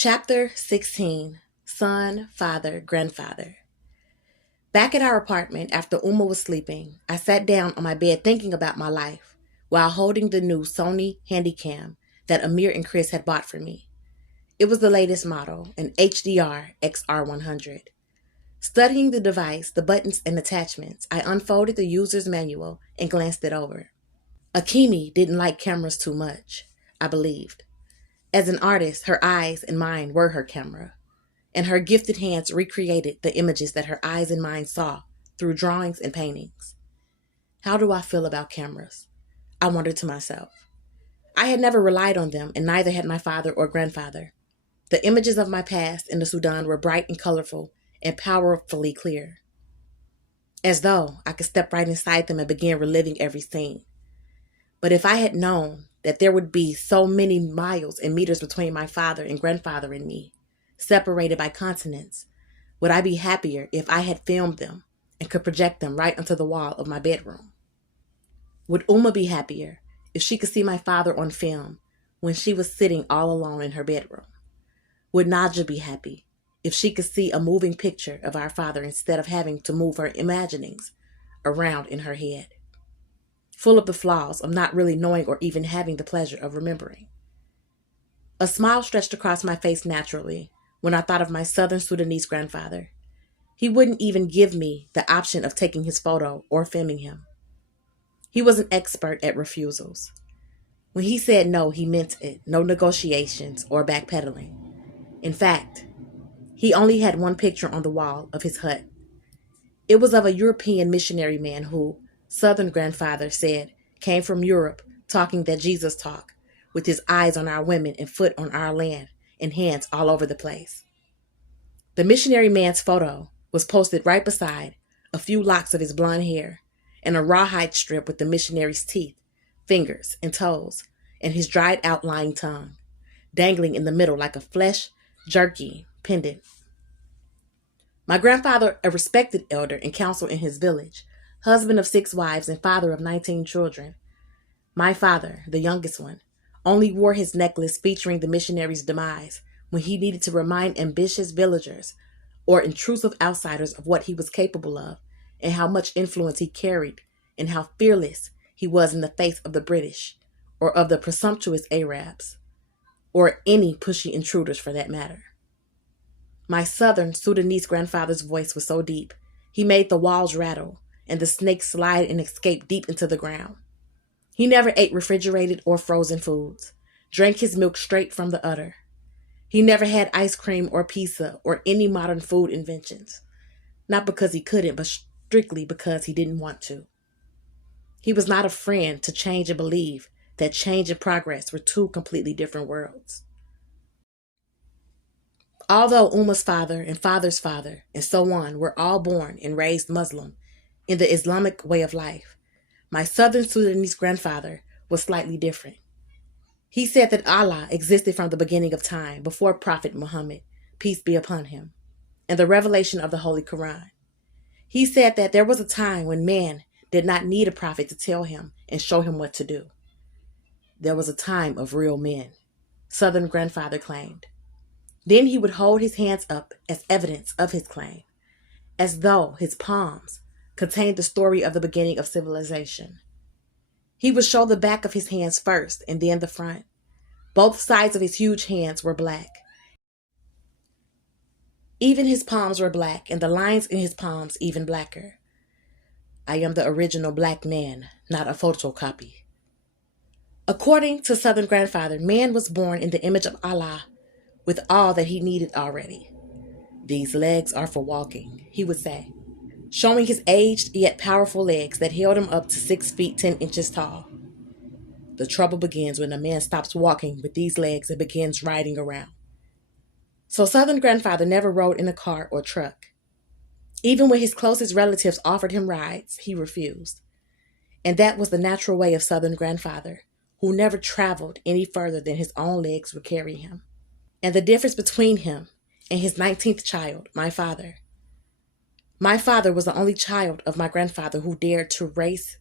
Chapter 16, Son, Father, Grandfather. Back at our apartment after Uma was sleeping, I sat down on my bed thinking about my life while holding the new Sony Handycam that Amir and Chris had bought for me. It was the latest model, an HDR XR100. Studying the device, the buttons and attachments, I unfolded the user's manual and glanced it over. Akemi didn't like cameras too much, I believed. As an artist, her eyes and mind were her camera, and her gifted hands recreated the images that her eyes and mind saw through drawings and paintings. How do I feel about cameras? I wondered to myself. I had never relied on them, and neither had my father or grandfather. The images of my past in the Sudan were bright and colorful and powerfully clear, as though I could step right inside them and begin reliving every scene. But if I had known that there would be so many miles and meters between my father and grandfather and me, separated by continents, would I be happier if I had filmed them and could project them right onto the wall of my bedroom? Would Uma be happier if she could see my father on film when she was sitting all alone in her bedroom? Would Naja be happy if she could see a moving picture of our father instead of having to move her imaginings around in her head, full of the flaws of not really knowing or even having the pleasure of remembering? A smile stretched across my face naturally when I thought of my southern Sudanese grandfather. He wouldn't even give me the option of taking his photo or filming him. He was an expert at refusals. When he said no, he meant it. No negotiations or backpedaling. In fact, he only had one picture on the wall of his hut. It was of a European missionary man who, Southern grandfather said, came from Europe talking that Jesus talk, with his eyes on our women and foot on our land and hands all over the place. The missionary man's photo was posted right beside a few locks of his blonde hair and a rawhide strip with the missionary's teeth, fingers, and toes, and his dried out lying tongue, dangling in the middle like a flesh jerky pendant. My grandfather, a respected elder and council in his village, husband of 6 wives and father of 19 children. My father, the youngest one, only wore his necklace featuring the missionary's demise when he needed to remind ambitious villagers or intrusive outsiders of what he was capable of and how much influence he carried and how fearless he was in the face of the British or of the presumptuous Arabs or any pushy intruders for that matter. My southern Sudanese grandfather's voice was so deep, he made the walls rattle and the snakes slide and escape deep into the ground. He never ate refrigerated or frozen foods, drank his milk straight from the udder. He never had ice cream or pizza or any modern food inventions, not because he couldn't, but strictly because he didn't want to. He was not a friend to change and believe that change and progress were two completely different worlds. Although Uma's father and father's father and so on were all born and raised Muslim in the Islamic way of life, my southern Sudanese grandfather was slightly different. He said that Allah existed from the beginning of time, before Prophet Muhammad, peace be upon him, and the revelation of the Holy Quran. He said that there was a time when man did not need a prophet to tell him and show him what to do. There was a time of real men, Southern grandfather claimed. Then he would hold his hands up as evidence of his claim, as though his palms contained the story of the beginning of civilization. He would show the back of his hands first and then the front. Both sides of his huge hands were black. Even his palms were black, and the lines in his palms even blacker. I am the original black man, not a photocopy. According to Southern grandfather, man was born in the image of Allah with all that he needed already. These legs are for walking, he would say, showing his aged yet powerful legs that held him up to 6 feet 10 inches tall. The trouble begins when a man stops walking with these legs and begins riding around. So Southern grandfather never rode in a car or truck. Even when his closest relatives offered him rides, he refused. And that was the natural way of Southern grandfather, who never traveled any further than his own legs would carry him. And the difference between him and his 19th child, my father. My father was the only child of my grandfather who dared to race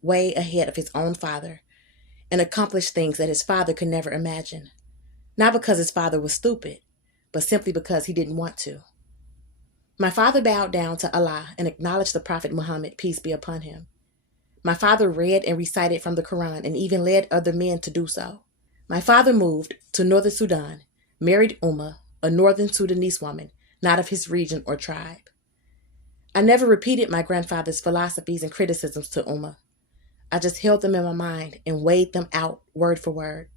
way ahead of his own father and accomplish things that his father could never imagine. Not because his father was stupid, but simply because he didn't want to. My father bowed down to Allah and acknowledged the Prophet Muhammad, peace be upon him. My father read and recited from the Quran and even led other men to do so. My father moved to northern Sudan, married a northern Sudanese woman, not of his region or tribe. I never repeated my grandfather's philosophies and criticisms to I just held them in my mind and weighed them out word for word.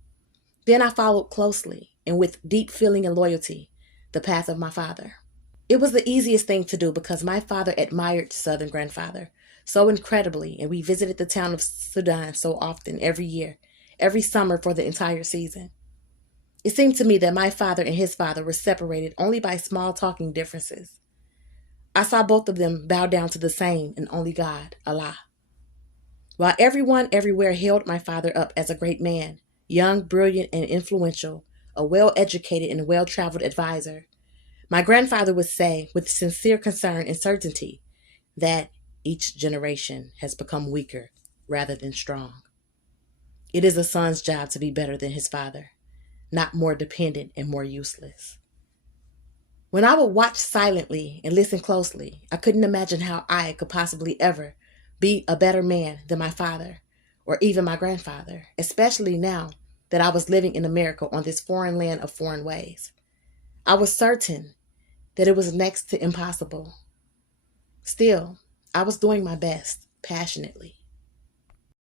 Then I followed closely and with deep feeling and loyalty the path of my father. It was the easiest thing to do because my father admired Southern grandfather so incredibly, and we visited the town of Sudan so often every year, every summer for the entire season. It seemed to me that my father and his father were separated only by small talking differences. I saw both of them bow down to the same and only God, Allah. While everyone everywhere held my father up as a great man, young, brilliant, and influential, a well-educated and well-traveled advisor, my grandfather would say, with sincere concern and certainty, that each generation has become weaker rather than strong. It is a son's job to be better than his father, not more dependent and more useless. When I would watch silently and listen closely, I couldn't imagine how I could possibly ever be a better man than my father or even my grandfather, especially now that I was living in America on this foreign land of foreign ways. I was certain that it was next to impossible. Still, I was doing my best, passionately.